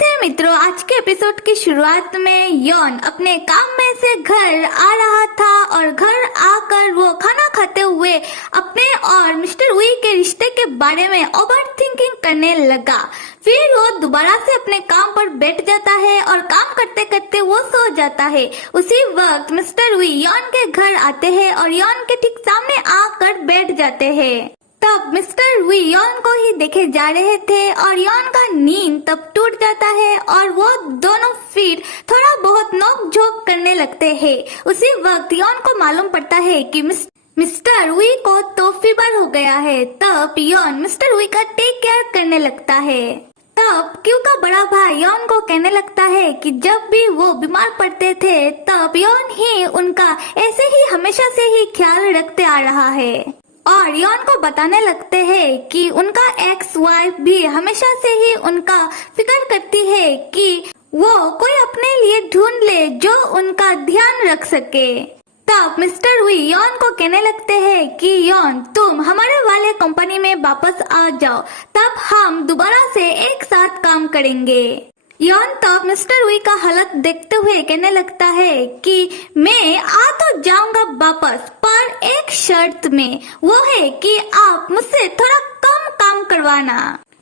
स्वागत है मित्रों। आज के एपिसोड की शुरुआत में यॉन अपने काम में से घर आ रहा था और घर आकर वो खाना खाते हुए अपने और मिस्टर वी के रिश्ते के बारे में ओवर थिंकिंग करने लगा। फिर वो दोबारा से अपने काम पर बैठ जाता है और काम करते करते वो सो जाता है। उसी वक्त मिस्टर वी यॉन के घर आते हैं और यॉन के ठीक सामने आकर बैठ जाते हैं। तब मिस्टर वी यॉन को ही देखे जा रहे थे और यॉन का नींद तब टूट जाता है और वो दोनों फिर थोड़ा बहुत नोक झोंक करने लगते हैं। उसी वक्त यॉन को मालूम पड़ता है कि मिस्टर वी को तो फीवर हो गया है। तब यॉन मिस्टर वी का टेक केयर करने लगता है। तब क्यू का बड़ा भाई यॉन को कहने लगता है कि जब भी वो बीमार पड़ते थे तब यॉन ही उनका ऐसे ही हमेशा से ही ख्याल रखते आ रहा है और यॉन को बताने लगते हैं कि उनका एक्स वाइफ भी हमेशा से ही उनका फिक्र करती है कि वो कोई अपने लिए ढूंढ ले जो उनका ध्यान रख सके। तब मिस्टर वी यॉन को कहने लगते हैं कि यॉन तुम हमारे वाले कंपनी में वापस आ जाओ, तब हम दोबारा से एक साथ काम करेंगे। यॉन तब मिस्टर वी का हालत देखते हुए कहने लगता है कि मैं आ तो जाऊंगा वापस, पर एक शर्त में, वो है कि आप मुझसे थोड़ा कम काम करवाना।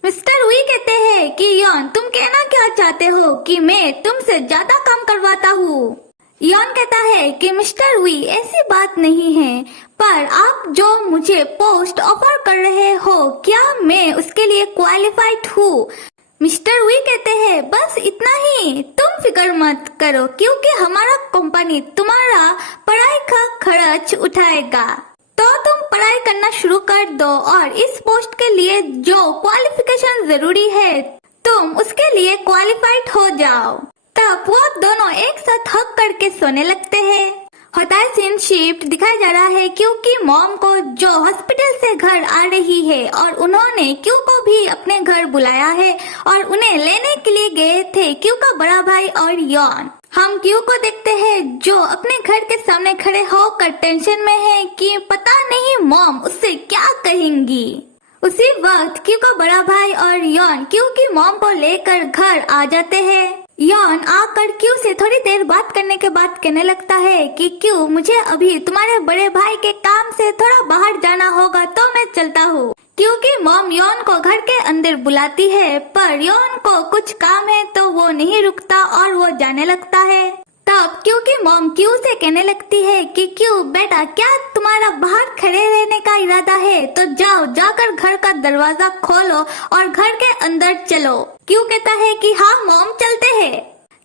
मिस्टर वी कहते हैं कि यॉन तुम कहना क्या चाहते हो कि मैं तुमसे ज्यादा काम करवाता हूँ। यॉन कहता है कि मिस्टर वी ऐसी बात नहीं है, पर आप जो मुझे पोस्ट ऑफर कर रहे हो क्या मैं उसके लिए क्वालिफाइड हूँ। मिस्टर वी कहते हैं बस इतना ही, तुम फिक्र मत करो क्योंकि हमारा कंपनी तुम्हारा पढ़ाई का खर्च उठाएगा। तो तुम पढ़ाई करना शुरू कर दो और इस पोस्ट के लिए जो क्वालिफिकेशन जरूरी है तुम उसके लिए क्वालिफाइड हो जाओ। तब वो दोनों एक साथ हक करके सोने लगते हैं। होता है सीन शिफ्ट दिखाया जा रहा है क्योंकि मॉम को जो हॉस्पिटल से घर आ रही है और उन्होंने क्यू को भी अपने घर बुलाया है और उन्हें लेने के लिए गए थे क्यू का बड़ा भाई और यॉन। हम क्यू को देखते हैं जो अपने घर के सामने खड़े होकर टेंशन में है कि पता नहीं मॉम उससे क्या कहेंगी। उसी वक्त क्यू का बड़ा भाई और यॉन क्यू की मॉम को लेकर घर आ जाते हैं। यॉन आकर क्यू से थोड़ी देर बात करने के बाद कहने लगता है कि क्यू मुझे अभी तुम्हारे बड़े भाई के काम से थोड़ा बाहर जाना होगा तो मैं चलता हूँ। क्योंकि मॉम यॉन को घर के अंदर बुलाती है पर यॉन को कुछ काम है तो वो नहीं रुकता और वो जाने लगता है। तब क्योंकि मॉम क्यू से कहने लगती है कि क्यू बेटा क्या तुम्हारा बाहर खड़े रहने का इरादा है, तो जाओ जाकर घर का दरवाजा खोलो और घर के अंदर चलो। क्यू कहता है कि हाँ मॉम चलते हैं।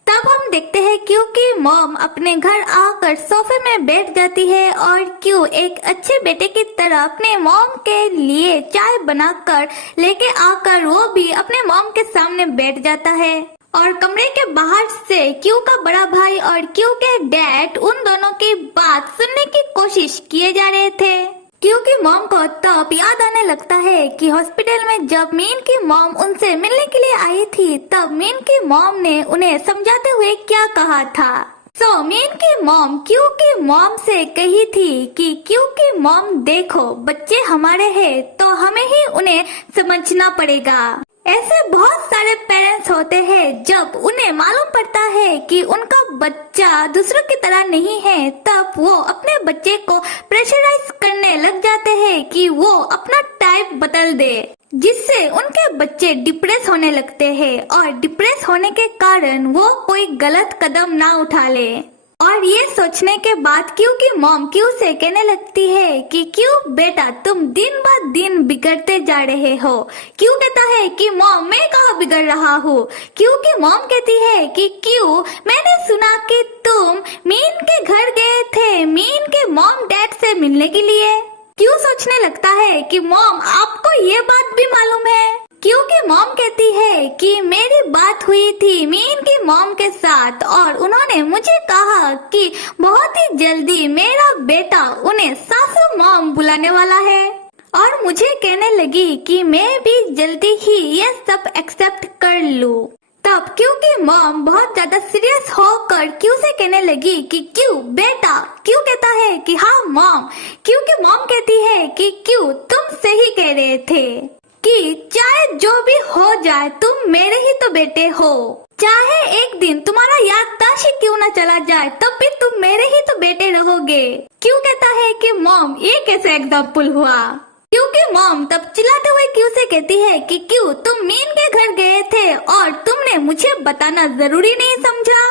तब हम देखते हैं क्योंकि मॉम अपने घर आकर सोफे में बैठ जाती है और क्यू एक अच्छे बेटे की तरह अपने मॉम के लिए चाय बनाकर लेके आकर वो भी अपने मॉम के सामने बैठ जाता है और कमरे के बाहर से क्यू का बड़ा भाई और क्यू के डैड उन दोनों की बात सुनने की कोशिश किए जा रहे थे। क्योंकि मॉम को तब याद आने लगता है कि हॉस्पिटल में जब मीन की मॉम उनसे मिलने के लिए आई थी तब मीन की मॉम ने उन्हें समझाते हुए क्या कहा था। मीन की मॉम क्यू की मॉम से कही थी कि क्यू की मॉम देखो बच्चे हमारे हैं तो हमें ही उन्हें समझना पड़ेगा। ऐसे बहुत सारे पेरेंट्स होते हैं जब उन्हें मालूम पड़ता है कि उनका बच्चा दूसरों की तरह नहीं है तब वो अपने बच्चे को प्रेशराइज करने लग जाते हैं कि वो अपना टाइप बदल दे, जिससे उनके बच्चे डिप्रेस होने लगते हैं और डिप्रेस होने के कारण वो कोई गलत कदम ना उठा ले। और ये सोचने के बाद क्यू की मॉम क्यू से कहने लगती है कि क्यू बेटा तुम दिन ब दिन बिगड़ते जा रहे हो। क्यू कहता है कि मॉम मैं कहाँ बिगड़ रहा हूँ। क्यू की मॉम कहती है कि क्यू मैंने सुना कि तुम मीन के घर गए थे मीन के मॉम डैड से मिलने के लिए। क्यू सोचने लगता है कि मॉम आपको ये बात भी मालूम है। क्योंकि मॉम कहती है कि मेरी बात हुई थी मीन की मॉम के साथ और उन्होंने मुझे कहा कि बहुत ही जल्दी मेरा बेटा उन्हें सासू मॉम बुलाने वाला है और मुझे कहने लगी कि मैं भी जल्दी ही ये सब एक्सेप्ट कर लूं। तब क्योंकि मॉम बहुत ज्यादा सीरियस होकर क्यू से कहने लगी कि क्यू बेटा। क्यू कहता है कि हाँ मॉम। क्योंकि मॉम कहती है कि क्यू तुम सही कह रहे थे कि चाहे जो भी हो जाए तुम मेरे ही तो बेटे हो। चाहे एक दिन तुम्हारा याददाश्त ही क्यों ना चला जाए, तब भी तुम मेरे ही तो बेटे रहोगे। क्यों कहता है कि मॉम ये कैसे एग्जाम्पल हुआ? क्योंकि मॉम तब चिल्लाते हुए क्यों से कहती है कि क्यों तुम मीन के घर गए थे और तुमने मुझे बताना जरूरी नहीं समझा?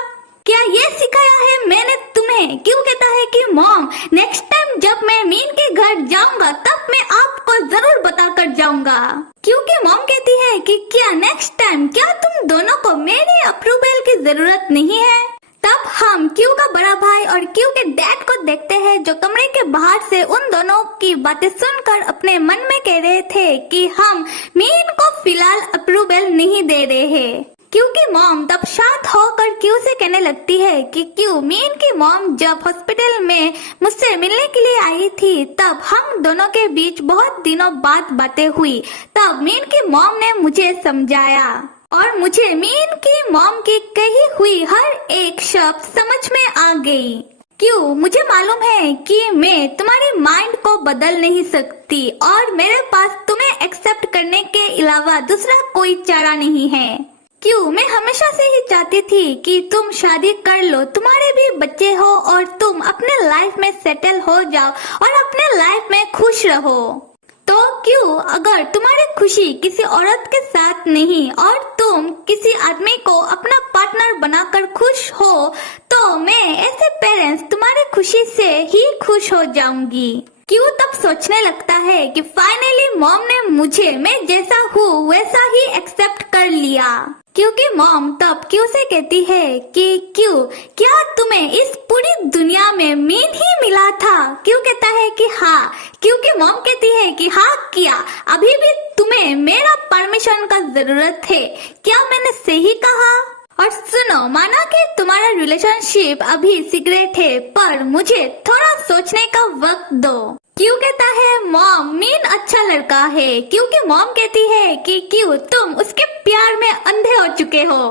क्या ये सिखाया है मैंने तुम्हें? क्यों कहता है कि मॉम नेक्स्ट टाइम जब मैं मीन के घर जाऊंगा तब मैं आपको जरूर बता कर जाऊंगा। क्योंकि मॉम कहती है कि क्या नेक्स्ट टाइम क्या तुम दोनों को मेरे अप्रूवल की जरूरत नहीं है? तब हम क्यू का बड़ा भाई और क्यू के डैड को देखते हैं जो कमरे के बाहर से उन दोनों की बातें सुनकर अपने मन में कह रहे थे कि हम मीन को फिलहाल अप्रूवल नहीं दे रहे हैं। क्योंकि मॉम तब शांत होकर क्यू से कहने लगती है कि क्यू मीन की मॉम जब हॉस्पिटल में मुझसे मिलने के लिए आई थी तब हम दोनों के बीच बहुत दिनों बाद बातें हुई। तब मीन की मॉम ने मुझे समझाया और मुझे मीन की मॉम की कही हुई हर एक शब्द समझ में आ गई। क्यों मुझे मालूम है कि मैं तुम्हारी माइंड को बदल नहीं सकती और मेरे पास तुम्हें एक्सेप्ट करने के अलावा दूसरा कोई चारा नहीं है। क्यों मैं हमेशा से ही चाहती थी कि तुम शादी कर लो, तुम्हारे भी बच्चे हो और तुम अपने लाइफ में सेटल हो जाओ और अपने लाइफ में खुश रहो। तो क्यों अगर तुम्हारी खुशी किसी औरत के साथ नहीं और तुम किसी आदमी को अपना पार्टनर बनाकर खुश हो तो मैं ऐसे पेरेंट्स तुम्हारी खुशी से ही खुश हो जाऊंगी। क्यों तब सोचने लगता है कि फाइनली मॉम ने मुझे मैं जैसा हूँ वैसा ही एक्सेप्ट कर लिया। क्योंकि मॉम तब क्यों से कहती है कि क्यों क्या तुम्हें इस पूरी दुनिया में मीन ही मिला था? क्यों कहता है कि हाँ। क्योंकि मॉम कहती है कि हाँ किया, अभी भी तुम्हें मेरा परमिशन का जरूरत है। क्या मैंने सही कहा? और सुनो, माना कि तुम्हारा रिलेशनशिप अभी सीक्रेट है पर मुझे थोड़ा सोचने का वक्त दो। क्यों कहता है मॉम मीन अच्छा लड़का है। क्योंकि मॉम कहती है कि क्यों तुम उसके प्यार में अंधे हो चुके हो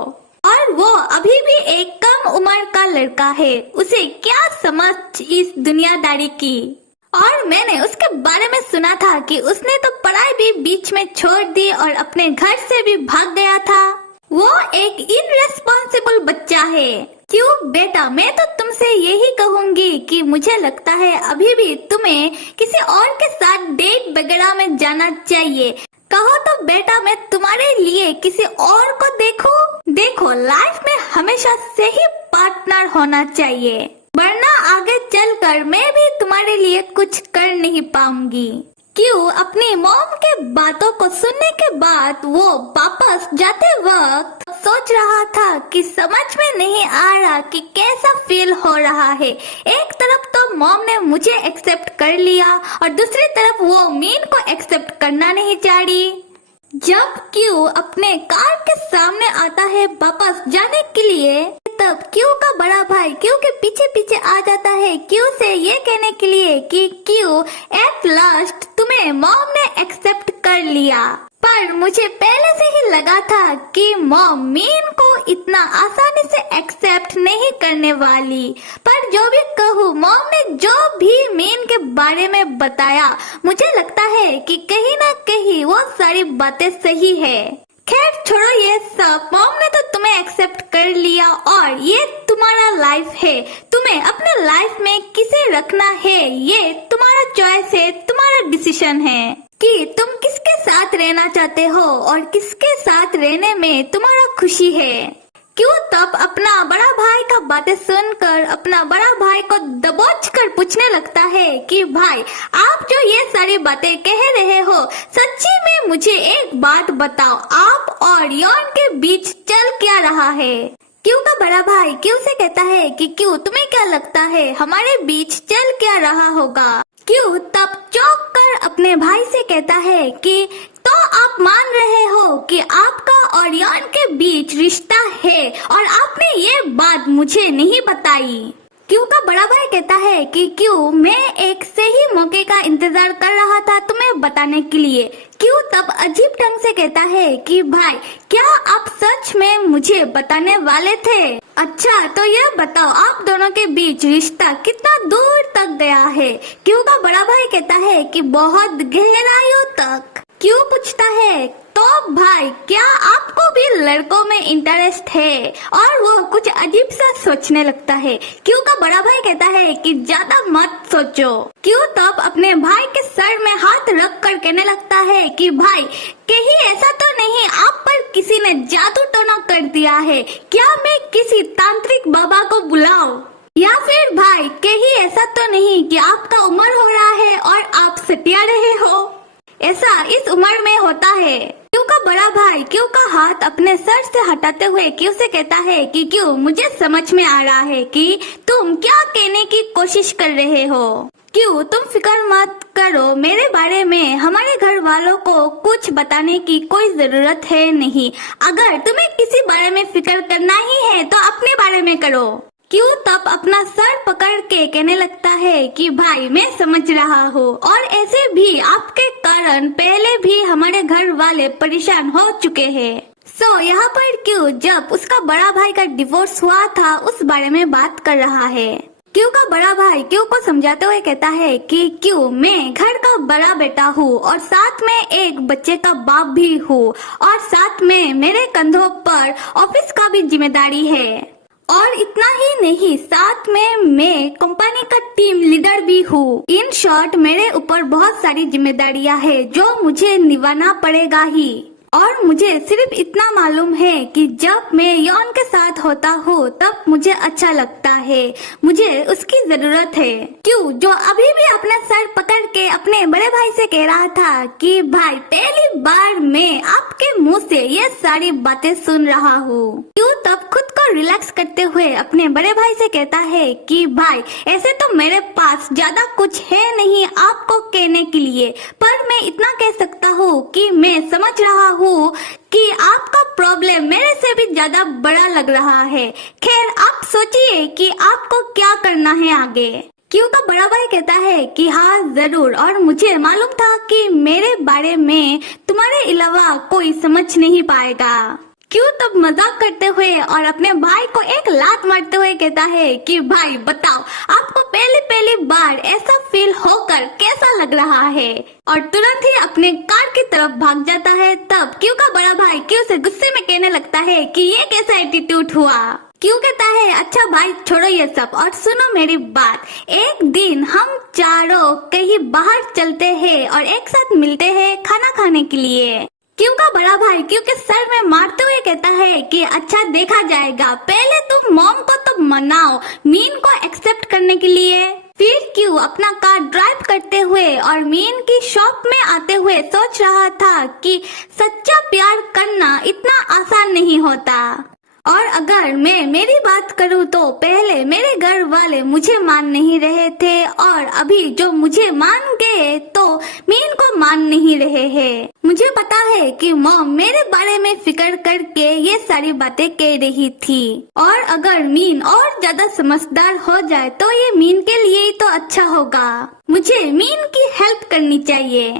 और वो अभी भी एक कम उम्र का लड़का है, उसे क्या समझ इस दुनियादारी की। और मैंने उसके बारे में सुना था कि उसने तो पढ़ाई भी बीच में छोड़ दी और अपने घर से भी भाग गया था। वो एक इररेस्पॉन्सिबल बच्चा है। क्यों बेटा मैं तो तुमसे यही कहूंगी कि मुझे लगता है अभी भी तुम्हें किसी और के साथ डेट वगैरह में जाना चाहिए। कहो तो बेटा मैं तुम्हारे लिए किसी और को देखो लाइफ में हमेशा सही पार्टनर होना चाहिए, वरना आगे चलकर मैं भी तुम्हारे लिए कुछ कर नहीं पाऊंगी। क्यों अपनी मॉम के बातों को सुनने के बाद वो वापस जाते वक्त सोच रहा था कि समझ में नहीं आ रहा कि कैसा फील हो रहा है। एक तरफ तो मॉम ने मुझे एक्सेप्ट कर लिया और दूसरी तरफ वो मीन को एक्सेप्ट करना नहीं चाह रही। जब क्यों अपने कार के सामने आता है वापस जाने के लिए तब क्यों का बड़ा भाई क्यों के पीछे पीछे आ जाता है क्यों से ये कहने के लिए कि क्यों एट लास्ट तुम्हें मॉम ने एक्सेप्ट कर लिया। पर मुझे पहले से ही लगा था कि मॉम मीन को इतना आसानी से एक्सेप्ट नहीं करने वाली। पर जो भी कहूँ मॉम ने जो भी मीन के बारे में बताया मुझे लगता है कि कहीं ना कहीं वो सारी बातें सही है। खैर छोड़ो ये सब, मॉम ने तो तुम्हें एक्सेप्ट कर लिया और ये तुम्हारा लाइफ है। तुम्हें अपने लाइफ में किसे रखना है ये तुम्हारा चॉइस है, तुम्हारा डिसीजन है कि तुम किसके साथ रहना चाहते हो और किसके साथ रहने में तुम्हारा खुशी है। क्यों तब अपना बड़ा भाई का बातें सुनकर अपना बड़ा भाई को दबोच कर पूछने लगता है कि भाई आप जो ये सारी बातें कह रहे हो सच्ची में मुझे एक बात बताओ, आप और यॉन के बीच चल क्या रहा है? क्यों का बड़ा भाई क्यों से कहता है कि क्यों तुम्हें क्या लगता है हमारे बीच चल क्या रहा होगा? क्यों तब चौंक कर अपने भाई से कहता है कि तो आप मान रहे हो कि आपका और यॉन के बीच रिश्ता है और आपने ये बात मुझे नहीं बताई। क्यों का बड़ा भाई कहता है कि क्यों मैं एक सही मौके का इंतजार कर रहा था तुम्हें बताने के लिए। क्यों तब अजीब ढंग से कहता है कि भाई क्या आप सच में मुझे बताने वाले थे? अच्छा तो ये बताओ आप दोनों के बीच रिश्ता कितना दूर तक गया है? क्यों का बड़ा भाई कहता है कि बहुत गहराइयों तक। क्यों पूछता है तो तो भाई क्या आपको भी लड़कों में इंटरेस्ट है और वो कुछ अजीब सा सोचने लगता है। क्यों का बड़ा भाई कहता है कि ज्यादा मत सोचो। क्यों तब अपने भाई के सर में हाथ रख कर कहने लगता है कि भाई कहीं ऐसा तो नहीं आप पर किसी ने जादू टोना कर दिया है, क्या मैं किसी तांत्रिक बाबा को बुलाऊं? या फिर भाई कहीं ऐसा तो नहीं कि आपका उम्र हो रहा है और आप सटिया रहे हो? ऐसा इस उम्र में होता है। क्यों का बड़ा भाई क्यों का हाथ अपने सर से हटाते हुए क्यों से कहता है कि क्यों मुझे समझ में आ रहा है कि तुम क्या कहने की कोशिश कर रहे हो। क्यों तुम फिक्र मत करो मेरे बारे में, हमारे घर वालों को कुछ बताने की कोई जरूरत है नहीं। अगर तुम्हें किसी बारे में फिक्र करना ही है तो अपने बारे में करो। क्यों तब अपना सर पकड़ के कहने लगता है कि भाई मैं समझ रहा हूँ और ऐसे भी आपके कारण पहले भी हमारे घर वाले परेशान हो चुके हैं। सो यहाँ पर क्यों जब उसका बड़ा भाई का डिवोर्स हुआ था उस बारे में बात कर रहा है। क्यों का बड़ा भाई क्यों को समझाते हुए कहता है कि क्यों मैं घर का बड़ा बेटा हूँ और साथ में एक बच्चे का बाप भी हूँ और साथ में मेरे कंधों पर ऑफिस का भी जिम्मेदारी है और इतना ही नहीं साथ में मैं कंपनी का टीम लीडर भी हूँ। इन शॉर्ट मेरे ऊपर बहुत सारी जिम्मेदारियां हैं जो मुझे निभाना पड़ेगा ही। और मुझे सिर्फ इतना मालूम है कि जब मैं यौन के साथ होता हूँ तब मुझे अच्छा लगता है, मुझे उसकी जरूरत है। क्यों जो अभी भी अपना सर पकड़ के अपने बड़े भाई से कह रहा था कि भाई पहली बार मैं आपके मुंह से ये सारी बातें सुन रहा हूँ। क्यों तब खुद को रिलैक्स करते हुए अपने बड़े भाई से कहता है कि भाई ऐसे तो मेरे पास ज्यादा कुछ है नहीं आपको कहने के लिए, पर मैं इतना कह सकता हूँ कि मैं समझ रहा हूँ कि आपका प्रॉब्लम मेरे से भी ज्यादा बड़ा लग रहा है। खैर आप सोचिए कि आपको क्या करना है आगे। क्यों का बड़ा भाई कहता है कि हाँ जरूर, और मुझे मालूम था कि मेरे बारे में तुम्हारे अलावा कोई समझ नहीं पाएगा। क्यों तब मजाक करते हुए और अपने भाई को एक लात मारते हुए कहता है कि भाई बताओ आपको पहली बार ऐसा फील होकर कैसा लग रहा है, और तुरंत ही अपने कार की तरफ भाग जाता है। तब क्यों का बड़ा भाई क्यों से गुस्से में कहने लगता है कि ये कैसा एटीट्यूड हुआ। क्यों कहता है अच्छा भाई छोड़ो ये सब और सुनो मेरी बात, एक दिन हम चारों कहीं बाहर चलते हैं और एक साथ मिलते हैं खाना खाने के लिए। क्यों का बड़ा भाई क्यों के सर में मारते हुए कहता है कि अच्छा देखा जाएगा, पहले तुम मॉम को तो मनाओ मीन को एक्सेप्ट करने के लिए। फिर क्यों अपना कार ड्राइव करते हुए और मीन की शॉप में आते हुए सोच रहा था कि सच्चा प्यार करना इतना आसान नहीं होता, और अगर मैं मेरी बात करूँ तो पहले मेरे घर वाले मुझे मान नहीं रहे थे और अभी जो मुझे मान गए तो मीन को मान नहीं रहे हैं। मुझे पता है कि मॉम मेरे बारे में फिक्र करके ये सारी बातें कह रही थी, और अगर मीन और ज्यादा समझदार हो जाए तो ये मीन के लिए ही तो अच्छा होगा। मुझे मीन की हेल्प करनी चाहिए।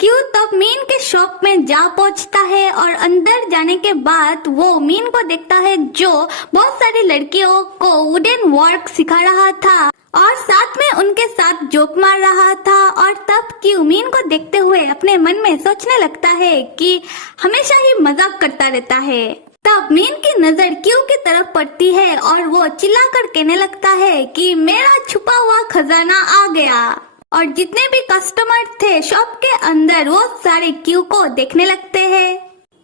क्यों तब मीन के शॉप में जा पहुंचता है और अंदर जाने के बाद वो मीन को देखता है जो बहुत सारी लड़कियों को वुडन वर्क सिखा रहा था और साथ में उनके साथ जोक मार रहा था। और तब क्यों मीन को देखते हुए अपने मन में सोचने लगता है कि हमेशा ही मजाक करता रहता है। तब मीन की नजर क्यों की तरफ पड़ती है और वो चिल्लाकर कहने लगता है कि मेरा छुपा हुआ खजाना आ गया। और जितने भी कस्टमर थे शॉप के अंदर वो सारे क्यू को देखने लगते हैं।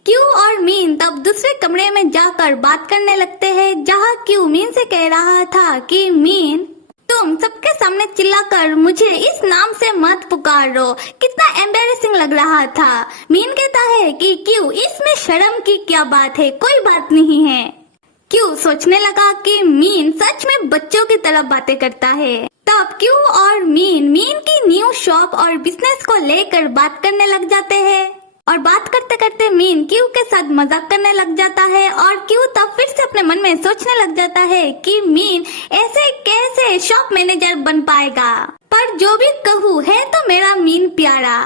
क्यू और मीन तब दूसरे कमरे में जाकर बात करने लगते हैं, जहाँ क्यू मीन से कह रहा था कि मीन तुम सबके सामने चिल्लाकर मुझे इस नाम से मत पुकारो, कितना एम्बैरेसिंग लग रहा था। मीन कहता है कि क्यू इसमें शर्म की क्या बात है, कोई बात नहीं है। क्यू सोचने लगा कि मीन सच में बच्चों की तरह बातें करता है। तब क्यू और मीन की न्यू शॉप और बिजनेस को लेकर बात करने लग जाते हैं, और बात करते करते मीन क्यू के साथ मजाक करने लग जाता है। और क्यू तब फिर से अपने मन में सोचने लग जाता है कि मीन ऐसे कैसे शॉप मैनेजर बन पाएगा, पर जो भी कहूँ है तो मेरा मीन प्यारा।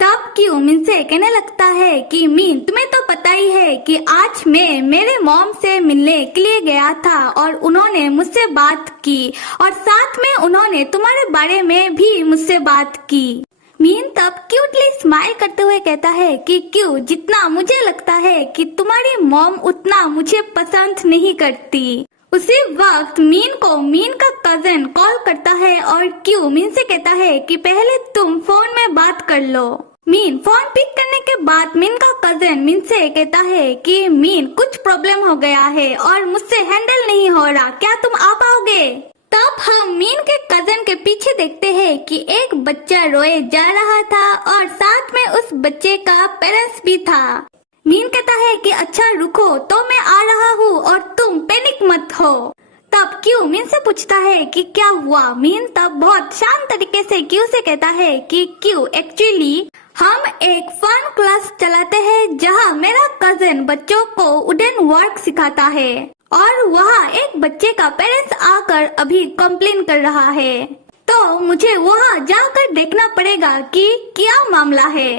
तब क्यू मीन से कहने लगता है कि मीन तुम्हें तो पता ही है कि आज मैं मेरे मॉम से मिलने के लिए गया था और उन्होंने मुझसे बात की और साथ में उन्होंने तुम्हारे बारे में भी मुझसे बात की। मीन तब क्यूटली स्माइल करते हुए कहता है कि क्यों, जितना मुझे लगता है कि तुम्हारी मॉम उतना मुझे पसंद नहीं करती। उसी वक्त मीन को मीन का कजन कॉल करता है और क्यों मीन से कहता है कि पहले तुम फोन में बात कर लो। मीन फोन पिक करने के बाद मीन का कजन मीन से कहता है कि मीन कुछ प्रॉब्लम हो गया है और मुझसे हैंडल नहीं हो रहा, क्या तुम आ पाओगे? तब हम मीन के कजन के पीछे देखते हैं कि एक बच्चा रोए जा रहा था और साथ में उस बच्चे का पेरेंट्स भी था। मीन कहता है कि अच्छा रुको, तो मैं आ रहा हूँ और तुम पैनिक मत हो। तब क्यू मीन से पूछता है कि क्या हुआ। मीन तब बहुत शांत तरीके से क्यू से कहता है कि क्यू, एक्चुअली हम एक फन क्लास चलाते हैं जहाँ मेरा कजन बच्चों को वुडन वर्क सिखाता है और वहाँ एक बच्चे का पेरेंट्स आकर अभी कंप्लेन कर रहा है, तो मुझे वहाँ जाकर देखना पड़ेगा कि क्या मामला है।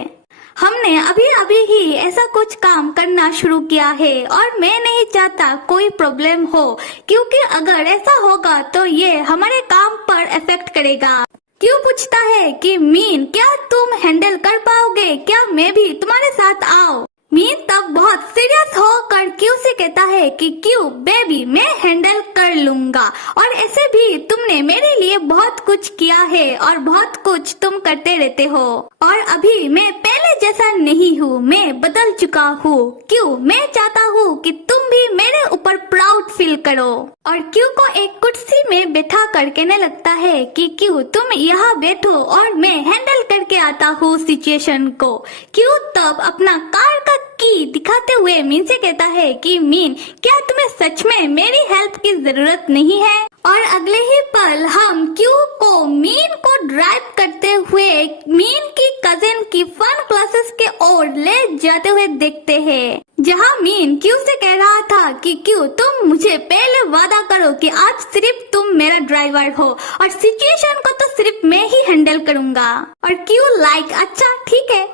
हमने अभी अभी ही ऐसा कुछ काम करना शुरू किया है और मैं नहीं चाहता कोई प्रॉब्लम हो, क्योंकि अगर ऐसा होगा तो ये हमारे काम पर इफेक्ट करेगा। क्यों पूछता है कि मीन, क्या तुम हैंडल कर पाओगे? क्या मैं भी तुम्हारे साथ आऊं? मीन तब बहुत सीरियस होकर क्यू से कहता है कि क्यू बेबी, मैं हैंडल कर लूंगा और ऐसे भी तुमने मेरे लिए बहुत कुछ किया है और बहुत कुछ तुम करते रहते हो और अभी मैं पहले जैसा नहीं हूँ, मैं बदल चुका हूँ। क्यू, मैं चाहता हूँ कि तुम भी मेरे ऊपर प्राउड फील करो। और क्यू को एक कुर्सी में बैठा कर कहने लगता है कि क्यू तुम यहाँ बैठो और मैं हैंडल करके आता हूँ सिचुएशन को। क्यू तब अपना कार का की दिखाते हुए मीन से कहता है कि मीन, क्या तुम्हें सच में मेरी हेल्प की जरूरत नहीं है? और अगले ही पल हम क्यू को मीन को ड्राइव करते हुए मीन की कजिन की फन क्लासेस के ओर ले जाते हुए देखते हैं, जहां मीन क्यू से कह रहा था कि क्यू तुम मुझे पहले वादा करो कि आज सिर्फ तुम मेरा ड्राइवर हो और सिचुएशन को तो सिर्फ मैं ही हैंडल करूंगा। और क्यू लाइक अच्छा ठीक है।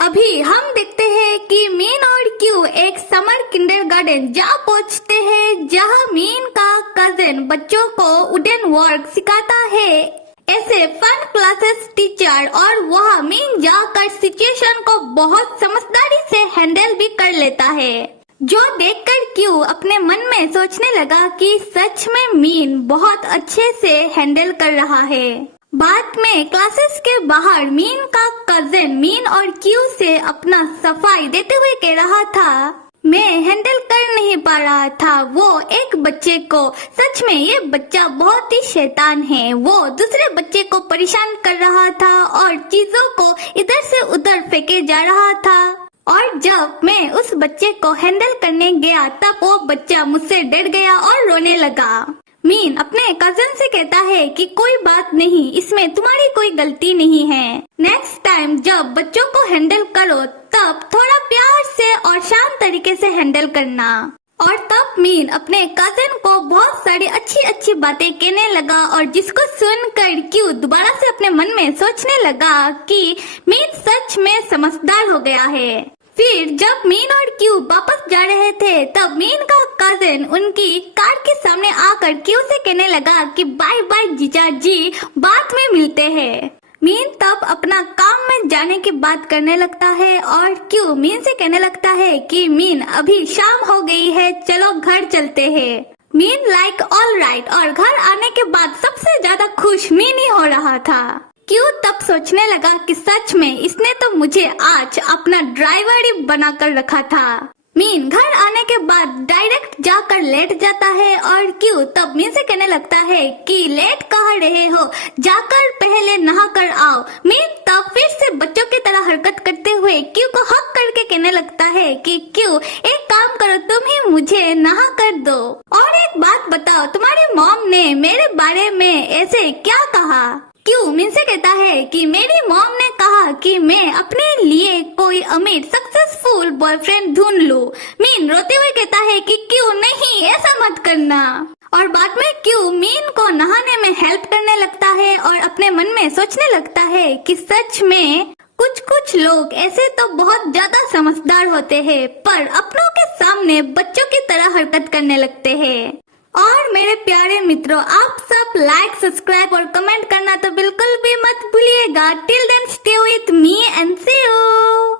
अभी हम देखते हैं कि मीन और क्यू एक समर किंडरगार्टन जा पहुंचते हैं, जहां मीन का कजिन बच्चों को वुडन वर्क सिखाता है ऐसे फन क्लासेस टीचर, और वहां मीन जाकर सिचुएशन को बहुत समझदारी से हैंडल भी कर लेता है, जो देखकर क्यू अपने मन में सोचने लगा कि सच में मीन बहुत अच्छे से हैंडल कर रहा है। बाद में क्लासेस के बाहर मीन का कजिन मीन और क्यू से अपना सफाई देते हुए कह रहा था, मैं हैंडल कर नहीं पा रहा था वो एक बच्चे को। सच में ये बच्चा बहुत ही शैतान है। वो दूसरे बच्चे को परेशान कर रहा था और चीजों को इधर से उधर फेंके जा रहा था, और जब मैं उस बच्चे को हैंडल करने गया तब वो बच्चा मुझसे डर गया और रोने लगा। मीन अपने कजन से कहता है कि कोई बात नहीं, इसमें तुम्हारी कोई गलती नहीं है। नेक्स्ट टाइम जब बच्चों को हैंडल करो तब थोड़ा प्यार से और शांत तरीके से हैंडल करना। और तब मीन अपने कजन को बहुत सारी अच्छी अच्छी बातें कहने लगा, और जिसको सुनकर क्यू दोबारा से अपने मन में सोचने लगा कि मीन सच में समझदार हो गया है। फिर जब मीन और क्यू वापस जा रहे थे तब मीन का कजिन उनकी कार के सामने आकर क्यू से कहने लगा कि बाय बाय जीजा जी, बाद में मिलते हैं। मीन तब अपना काम में जाने की बात करने लगता है और क्यू मीन से कहने लगता है कि मीन अभी शाम हो गई है, चलो घर चलते हैं। मीन लाइक ऑल राइट, और घर आने के बाद सबसे ज्यादा खुश मीन ही हो रहा था। क्यू तब सोचने लगा कि सच में इसने तो मुझे आज अपना ड्राइवर ही बनाकर रखा था। मीन घर आने के बाद डायरेक्ट जाकर लेट जाता है और क्यू तब मीन से कहने लगता है कि लेट कहाँ रहे हो, जाकर पहले नहा कर आओ। मीन तब फिर से बच्चों की तरह हरकत करते हुए क्यू को हक करके कहने लगता है कि क्यू एक काम करो, तुम ही मुझे नहा कर दो। और एक बात बताओ, तुम्हारी मॉम ने मेरे बारे में ऐसे क्या कहा? क्यू मीन से कहता है कि मेरी मॉम ने कहा कि मैं अपने लिए कोई अमीर सक्सेसफुल बॉयफ्रेंड ढूंढ लूं। मीन रोते हुए कहता है कि क्यू नहीं, ऐसा मत करना। और बाद में क्यू मीन को नहाने में हेल्प करने लगता है और अपने मन में सोचने लगता है कि सच में कुछ लोग ऐसे तो बहुत ज्यादा समझदार होते हैं पर अपनों के सामने बच्चों की तरह हरकत करने लगते हैं। और मेरे प्यारे मित्रों, आप सब लाइक, सब्सक्राइब और कमेंट करना तो बिल्कुल भी मत भूलिएगा। Till then stay with me and see you.